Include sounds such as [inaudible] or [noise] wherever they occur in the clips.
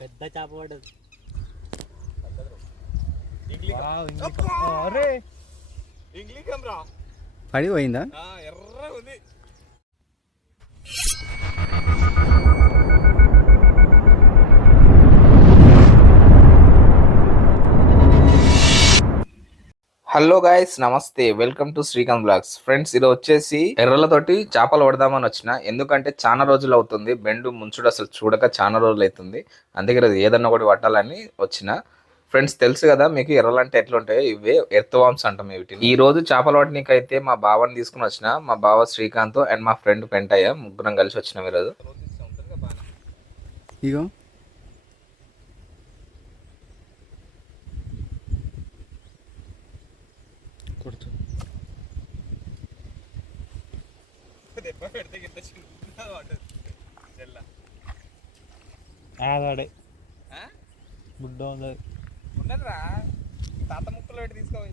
పెద్ద చేప పడ్డది. పడిపోయిందా ఎర్ర ఉంది. హలో గాయస్ నమస్తే. Welcome to Srikanth blogs friends ఇది వచ్చేసి ఎర్రలతోటి చేపలు పడదామని వచ్చిన. ఎందుకంటే చాలా రోజులు అవుతుంది. బెండు ముంచుడు అసలు చూడక చాలా రోజులు అవుతుంది. అందుకే ఇది ఏదన్నా ఒకటి పట్టాలని వచ్చిన. ఫ్రెండ్స్ తెలుసు కదా మీకు ఎర్రలు అంటే ఎట్లుంటాయో ఇవే ఎర్తవామ్స్ అంటాం వీటిని. ఈ రోజు చేపలు పట్టడానికి అయితే మా బావని తీసుకుని వచ్చిన. మా బావ శ్రీకాంత్ అండ్ మా ఫ్రెండ్ పెంటయ్య ముగ్గురం కలిసి వచ్చినాం ఈరోజు. ఇగో. ఆడాడే ఉన్నదిరా. తాత ముక్కలు పెట్టి తీసుకోవాలి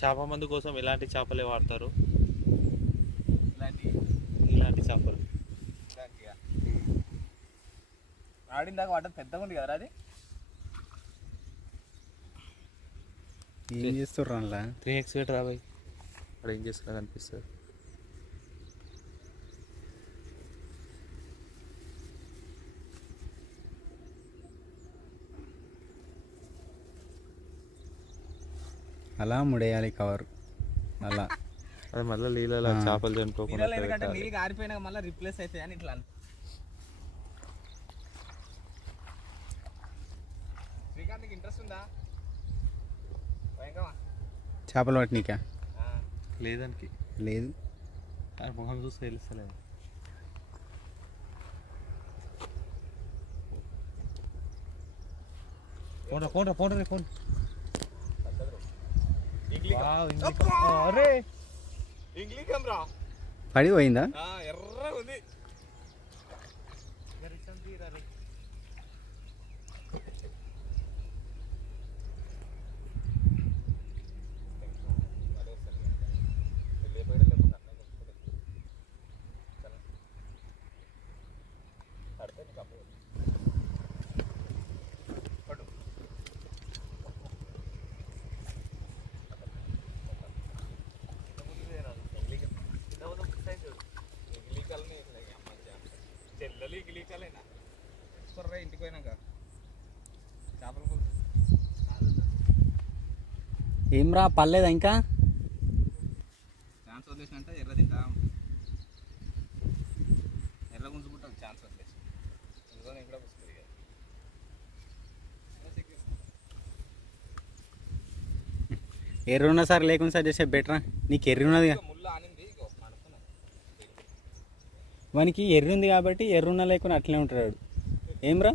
చేప మందు కోసం ఎలాంటి చేపలే వాడతారు? ఇలాంటి. ఇలాంటి చేపలు. ఇలాంటిగా ఆడిందాక వాటర్ పెద్దగా ఉంది కదరా అది? ఏం చేస్తుర్రు అందులో? త్రీ ఎక్స్ వేట్ రాబాయ్ అక్కడ ఏం చేస్తున్నా అనిపిస్తుంది అలా ముడేయాలి కవర్ అలా అది మళ్ళీ నీళ్ళలో. చేపలు చనిపోకుండా ఎందుకంటే. నీళ్ళు ఆరిపోయినాక మళ్ళీ రిప్లేస్ అవుతాయి అని ఇట్లా. శ్రీకాంత్కి ఇంట్రెస్ట్ ఉందా? చేపలు పట్టినీకా. లేదానికి? లేదు. ఆ మొహం చూస్తే తెలుస్తలేదు. పోండి పోండి పోండి పోండి ఇంగ్లీష్ వావ్, ఇంగ్లీష్. అబ్బా! అరే! ఇంగ్లీష్ రా పడిపోయిందా? ఎర్ర ఉంది చెల్లెలు ఇగిలీకలేనా చూడరా ఇంటికి పోయినాక చేపలు ఏం రా పర్లేదా ఇంకా? ఛాన్స్ వదిలేసినంటే ఎర్ర తింటా ఎర్ర గుంజుకుంటాను ఛాన్స్ వదిలేసి ఇదిగో నేను కూడా పుస్తుంది ఎర్ర ఉన్నా సార్ లేకుండా సార్ చేసే బెటరా నీకు ఎర్రి ఉన్నది వానికి ఎర్రి ఉంది కాబట్టి ఎర్ర ఉన్నా లేకుండా అట్లే ఉంటాడు. ఏం రా?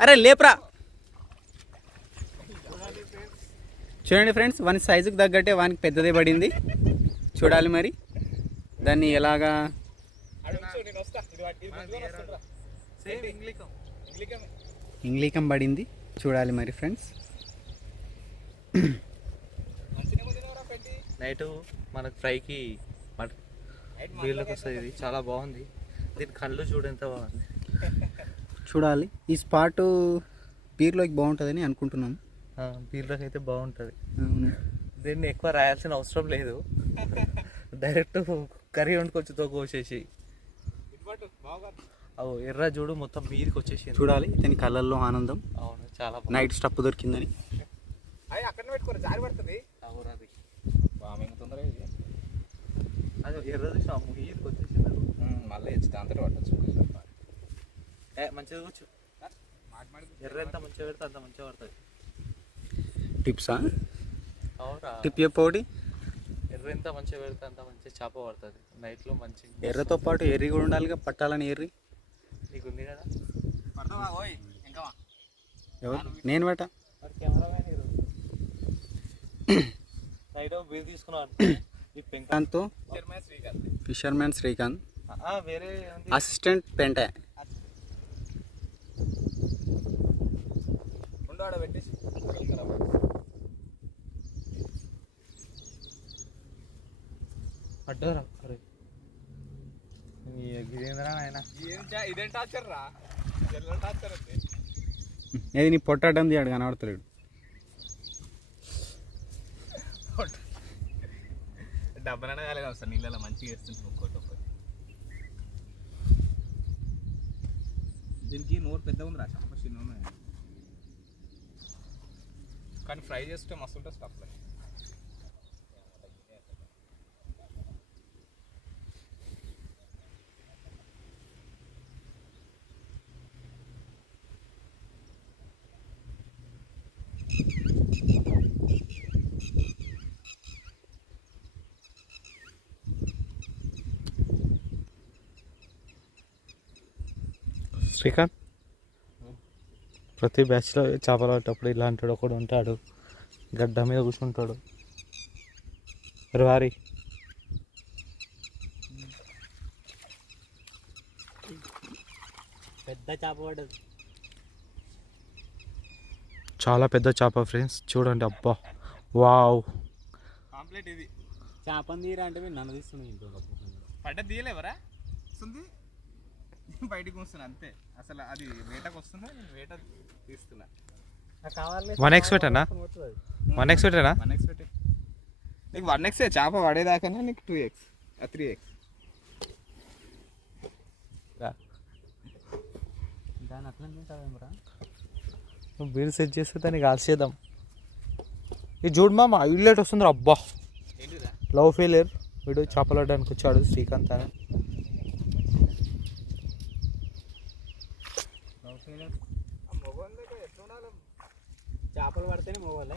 అరే లేపురా. చూడండి ఫ్రెండ్స్ వాని సైజుకి తగ్గట్టే వానికి పెద్దదే పడింది. చూడాలి మరి. దాన్ని ఎలాగా ఇంగ్లీకం పడింది. చూడాలి మరి ఫ్రెండ్స్. నైట్ మనకు ఫ్రైకి వీళ్ళకి వస్తుంది ఇది. చాలా బాగుంది. దీని కళ్ళు చూడు ఎంత బాగుంది. చూడాలి. ఈ స్పాట్ పీర్లోకి బాగుంటుందని అనుకుంటున్నాం వీళ్ళకి అయితే బాగుంటుంది. దీన్ని ఎక్కువ రాయాల్సిన అవసరం లేదు. [laughs] డైరెక్ట్ కర్రీ వండుకొచ్చి తో కోసేసి. అవు ఎర్ర చూడు మొత్తం మీదకి వచ్చేసింది. చూడాలి ఇతని కళ్ళల్లో ఆనందం. అవును చాలా బాగుంది. నైట్ స్టప్ దొరికిందని. అయ్యి అక్కడనే పెట్టుకోరు జారి పడుతుంది. అవును అది. బాగా తొందరగా ఇది. అది ఎర్ర చూసా మీదకి వచ్చేసింది. అది. మళ్ళీ ఇచ్చి అంతటి పట్టచ్చు ఏ మంచిగా కూర్చో. ఎర్ర ఎంత మంచిగా పెడితే అంత మంచిగా పడుతుంది. టిప్సా అవురా టిప్ చెప్పోటి ఎర్ర ఎంత మంచిగా పెడితే అంత మంచిగా చేప పడుతుంది. నైట్లో మంచి ఎర్రతో పాటు ఎర్రి కూడా ఉండాలిగా పట్టాలని ఎర్రి. నీకు ఉంది కదా పడతావా ఓయ్ ఇంకా ఎవరు? నేను పెట్ట మరి కెమెరామ్యాన్ ఈరోజు నైట్ బీర్ తీసుకున్నావు ఈ పెంక శ్రీకాంత్ చైర్మన్ శ్రీకాంత్ ఫిషర్మ్యాన్ శ్రీకాంత్ వేరే అసిస్టెంట్ పెంట ఉండు ఆడ పెట్టేసి అడ్డరా అరే గిరేంద్రా ఆయన ఇదేం టార్చర్ రా జనరల్ టార్చర్ అంటే ఏది నీ పొట్టాటం తీయడు కనబడతలేడు. డబ్బులనే కాలేదు అసలు నీళ్ళలో మంచిగా వేస్తుంటారు ఒక్కోటి ఒక్కటి. దీనికి నోరు పెద్దగా ఉంది రా చేప చిన్న కానీ ఫ్రై చేస్తే మస్తు ఉంటుంది స్టఫ్ శ్రీకాంత్? ప్రతి బ్యాచ్లో చేపలు పట్టేటప్పుడు ఇలాంటి ఒకడు ఉంటాడు. గడ్డ మీద కూర్చుంటాడు. వారి? పెద్ద చేప పడదు చాలా పెద్ద చేప ఫ్రెండ్స్ చూడండి అబ్బా. వావ్. కాంప్లీట్ ఇది. చేపని తీరా అంటే మీరు నన్ను తీస్తున్నాయి ఇంట్లో పడ్డ తీయలేవరా? వస్తుంది. [laughs] బయటికి వస్తున్నా అంతే. అసలు అది వేటకు వస్తుందా? నేను వేట తీస్తున్నా. కావాలి వన్ ఎక్స్ పెట్టనా? వన్ ఎక్స్ పెట్టనా? వన్ ఎక్స్ పెట్టి. నీకు వన్ ఎక్స్ చేప పడేదాకనే నీకు టూ ఎక్స్ త్రీ ఎక్స్ దాని అట్లా తింటావేమరా? నువ్వు బీర్ సెట్ చేస్తే దాన్ని కాల్చేద్దాం ఇది చూడు మామ ఇల్లేట్ వస్తుంది అబ్బా. లవ్ ఫెయిలియర్ వీడు చేపలు పడడానికి వచ్చాడు శ్రీకాంత్ అని. చేపలు పడితేనే పోవాలి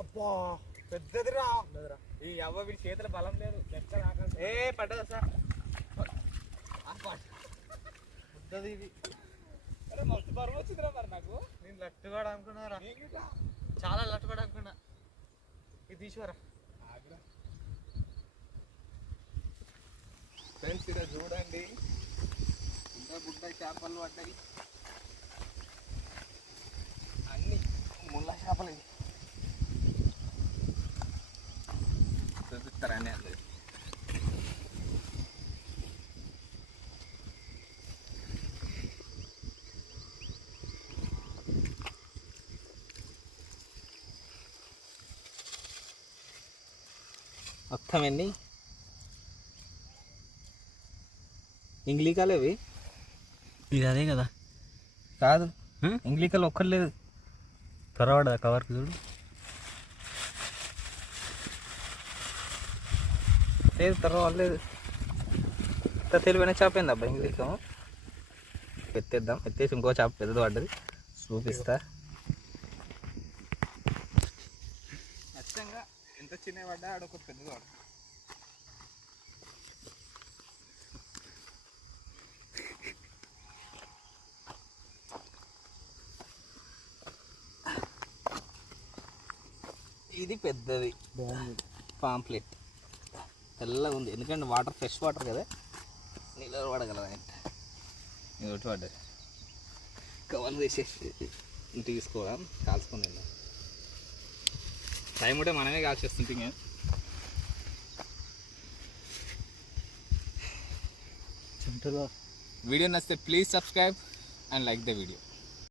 అబ్బా పెద్దదిరా. ఈ అవ్వ వీడి చేతుల బలం లేదు. ఏ పడ్డదా సార్? పెద్దది ఇది. అరే మస్తు బరువు వచ్చిందిరా మరి నాకు. నేను లట్టుగాడు అనుకున్నారా? చాలా లట్టుగాడు అనుకున్నా. ఇది తీసుకోరా? ఫ్రెండ్స్ ఇక్కడ చూడండి. ఇంకా గుడ్డ చేపలు పడ్డాయి. అన్ని ముళ్ళ చేపలు ఇవి. చూపిస్తారని అందరు? మొత్తం ఎన్ని? ఇంగ్లీకాలు ఇవి ఇది అదే కదా. కాదు? ఇంగ్లీకాలు ఒక్కర్లేదు త్వరపడదా కవర్కి చూడు. లేదు తర్వాత లేదు. ఇంత తెలివైన చేప ఏంది అబ్బా ఇంగ్లీకం ఎత్తేద్దాం. ఎత్తేసి ఇంకో చేప పెద్దది పడ్డది. చూపిస్తా. ఖచ్చితంగా ఎంత చిన్న పడ్డా ఆడొక పెద్దది పడ్డా ఇది పెద్దది. పాంప్లెట్. తెల్లగా ఉంది. ఎందుకంటే వాటర్ ఫ్రెష్ వాటర్ కదా. నీళ్ళు పడగలదు ఇది ఒకటి పడ్డది కవర్ తీసేసి తీసుకోవడం. కాల్చుకుని టైం కూడా మనమే కాల్చేస్తుంటే వీడియో నచ్చితే please subscribe and like the video.